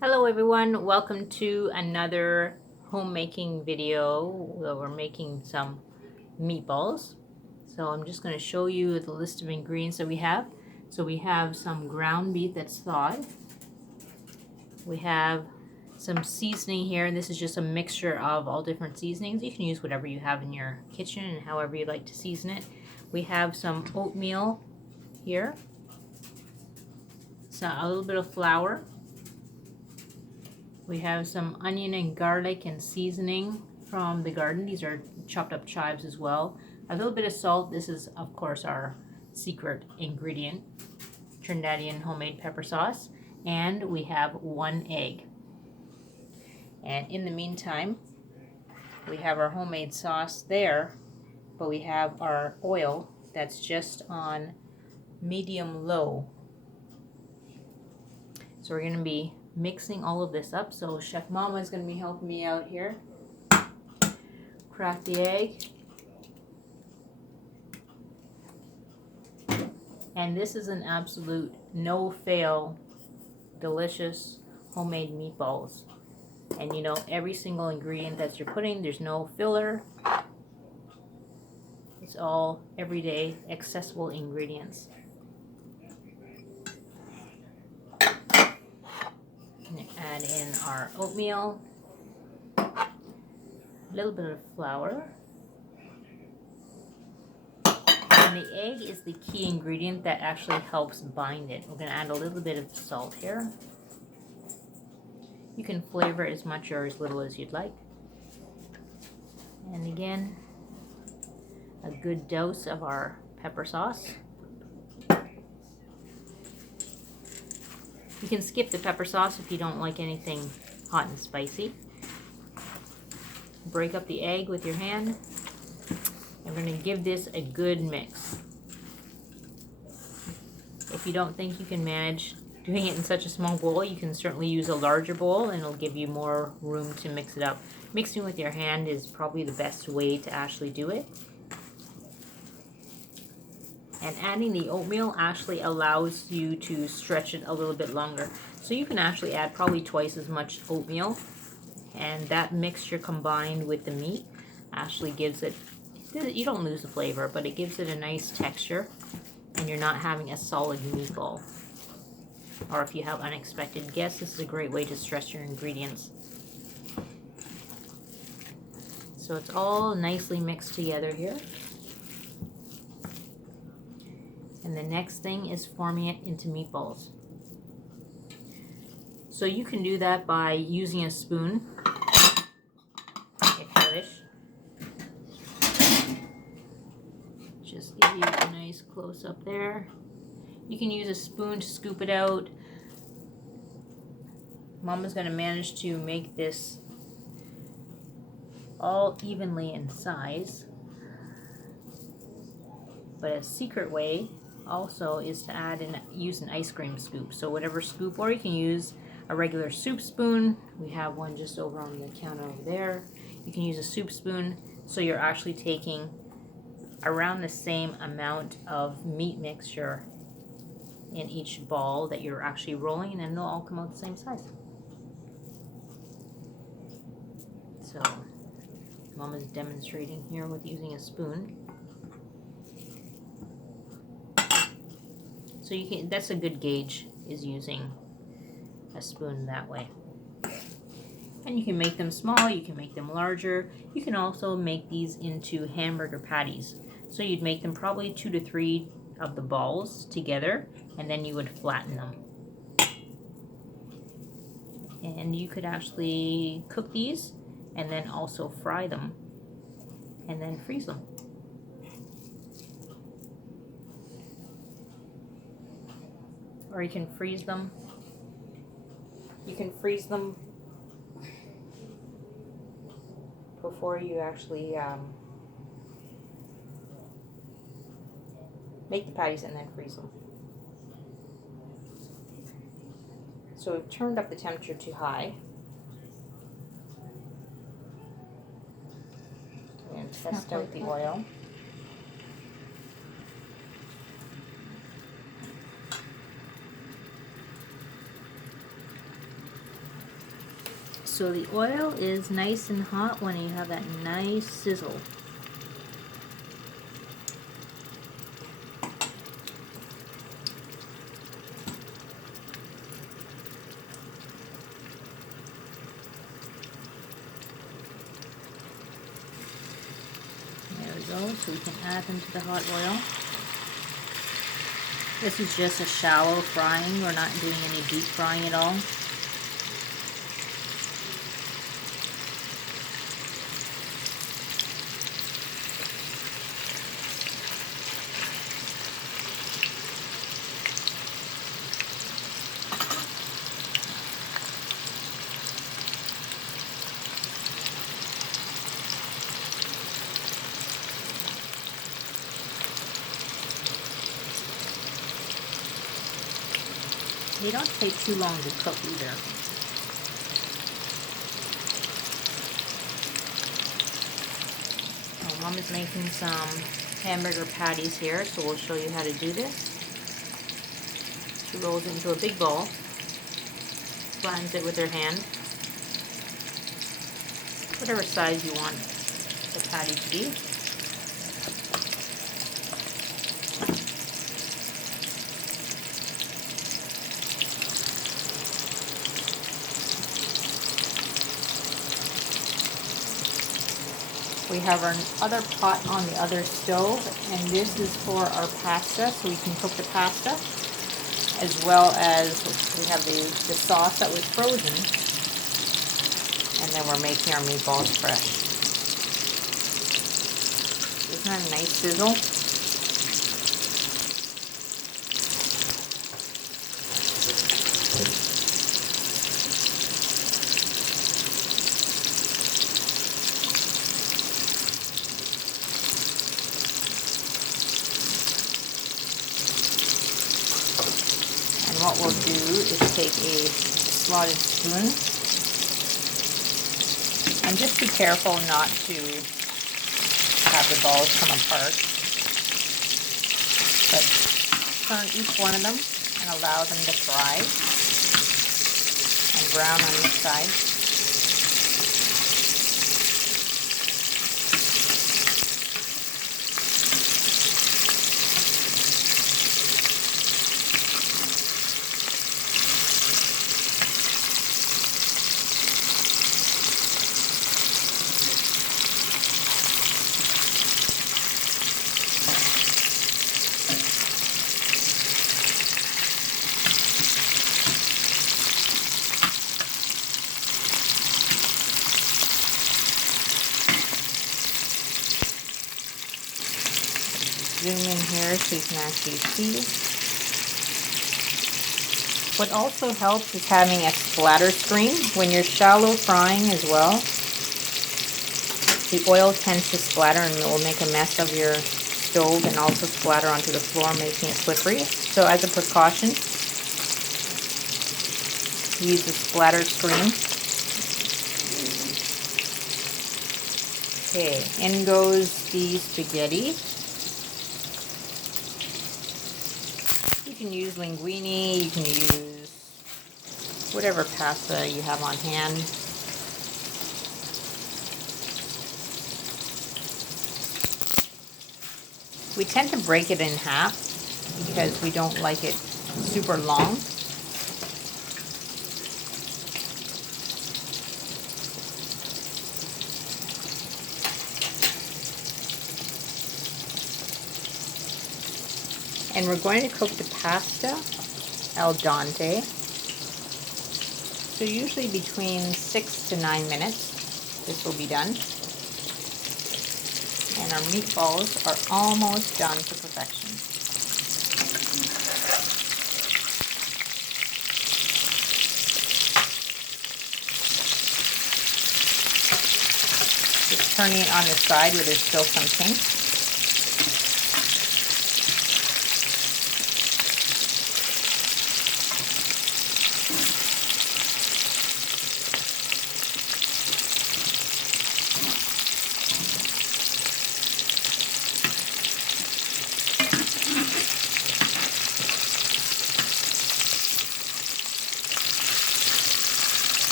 Hello everyone, welcome to another homemaking video where we're making some meatballs. So I'm just going to show you the list of ingredients that we have. So we have some ground beef that's thawed. We have some seasoning here, and this is just a mixture of all different seasonings. You can use whatever you have in your kitchen and however you like to season it. We have some oatmeal here, so a little bit of flour. We have some onion and garlic and seasoning from the garden. These are chopped up chives as well. A little bit of salt. This is, of course, our secret ingredient, Trinidadian homemade pepper sauce. And we have 1 egg. And in the meantime, we have our homemade sauce there, but we have our oil that's just on medium low. So we're going to be mixing all of this up. So Chef Mama is going to be helping me out here. Crack the egg. And this is an absolute no-fail, delicious homemade meatballs. And you know, every single ingredient that you're putting, there's no filler. It's all everyday accessible ingredients. Add in our oatmeal, a little bit of flour, and the egg is the key ingredient that actually helps bind it. We're going to add a little bit of salt here. You can flavor as much or as little as you'd like. And again, a good dose of our pepper sauce. You can skip the pepper sauce if you don't like anything hot and spicy. Break up the egg with your hand. And we're going to give this a good mix. If you don't think you can manage doing it in such a small bowl, you can certainly use a larger bowl and it'll give you more room to mix it up. Mixing with your hand is probably the best way to actually do it. And adding the oatmeal actually allows you to stretch it a little bit longer. So you can actually add probably twice as much oatmeal, and that mixture combined with the meat actually gives it, you don't lose the flavor, but it gives it a nice texture, and you're not having a solid meatball. Or if you have unexpected guests, this is a great way to stretch your ingredients. So it's all nicely mixed together here. And the next thing is forming it into meatballs. So you can do that by using a spoon, if you wish. Just give you a nice close up there. You can use a spoon to scoop it out. Mama's going to manage to make this all evenly in size. But a secret way also is to add and use an ice cream scoop. So whatever scoop, or you can use a regular soup spoon. We have one just over on the counter over there. You can use a soup spoon, so you're actually taking around the same amount of meat mixture in each ball that you're actually rolling, and then they'll all come out the same size. So Mama's demonstrating here with using a spoon. So you can, that's a good gauge, is using a spoon that way. And you can make them small, you can make them larger. You can also make these into hamburger patties. So you'd make them probably 2 to 3 of the balls together, and then you would flatten them. And you could actually cook these and then also fry them and then freeze them. Or you can freeze them. You can freeze them before you actually make the patties and then freeze them. So we've turned up the temperature to high. And test out the oil. So the oil is nice and hot when you have that nice sizzle. There we go, so we can add them to the hot oil. This is just a shallow frying. We're not doing any deep frying at all. They don't take too long to cook either. Oh, Mom is making some hamburger patties here, so we'll show you how to do this. She rolls it into a big bowl, flattens it with her hand, whatever size you want the patty to be. We have our other pot on the other stove, and this is for our pasta, so we can cook the pasta, as well as we have the sauce that was frozen, and then we're making our meatballs fresh. Isn't that a nice sizzle? What we'll do is take a slotted spoon and just be careful not to have the balls come apart, but turn each one of them and allow them to fry and brown on each side. Zoom in here so you can actually see. What also helps is having a splatter screen. When you're shallow frying as well, the oil tends to splatter and it will make a mess of your stove and also splatter onto the floor, making it slippery. So as a precaution, use the splatter screen. Okay, in goes the spaghetti. You can use linguine, you can use whatever pasta you have on hand. We tend to break it in half because we don't like it super long. And we're going to cook the pasta al dente. So usually between 6 to 9 minutes, this will be done. And our meatballs are almost done to perfection. Just turning it on the side where there's still some pink.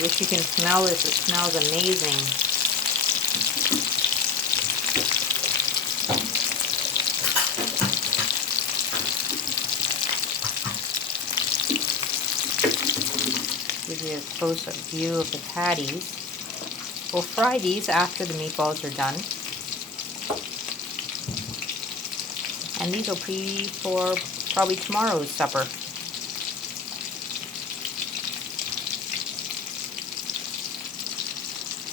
Wish you can smell this. It smells amazing. Give you a close-up view of the patties. We'll fry these after the meatballs are done. And these will be for probably tomorrow's supper.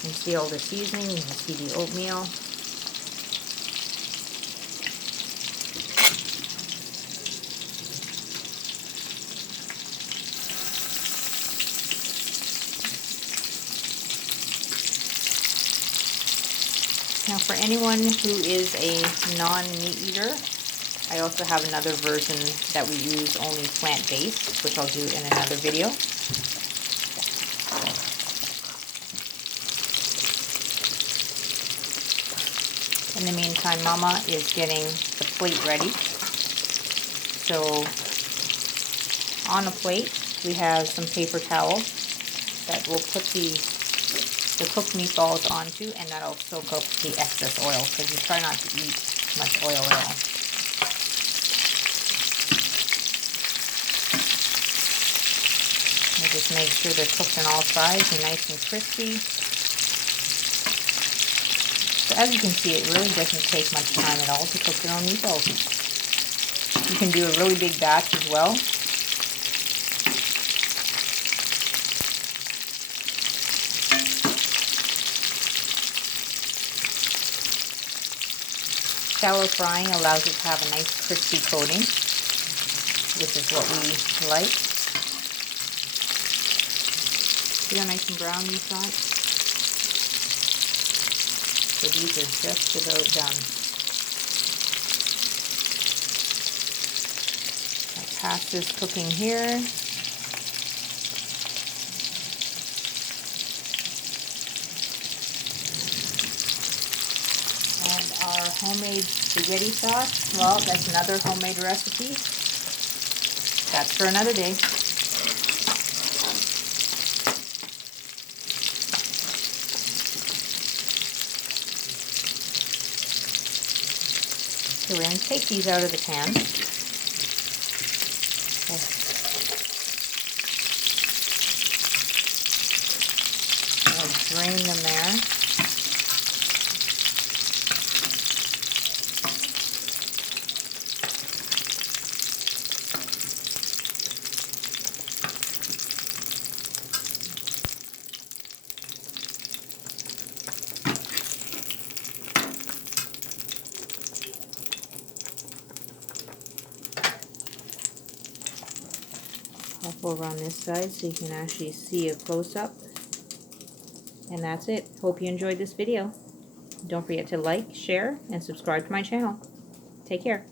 You can see all the seasoning, you can see the oatmeal. Now for anyone who is a non-meat eater, I also have another version that we use only plant-based, which I'll do in another video. In the meantime, Mama is getting the plate ready. So on a plate, we have some paper towels that we'll put the cooked meatballs onto, and that'll soak up the excess oil because you try not to eat much oil at all. And just make sure they're cooked on all sides and nice and crispy. So as you can see, it really doesn't take much time at all to cook your own meatballs. You can do a really big batch as well. Shallow frying allows it to have a nice crispy coating, which is what we like. See how nice and brown these got? So these are just about done. Our pasta's cooking here. And our homemade spaghetti sauce, well, that's another homemade recipe. That's for another day. So we're going to take these out of the pan. We'll drain them there. Pop over on this side so you can actually see a close-up. And that's it. Hope you enjoyed this video. Don't forget to like, share, and subscribe to my channel. Take care.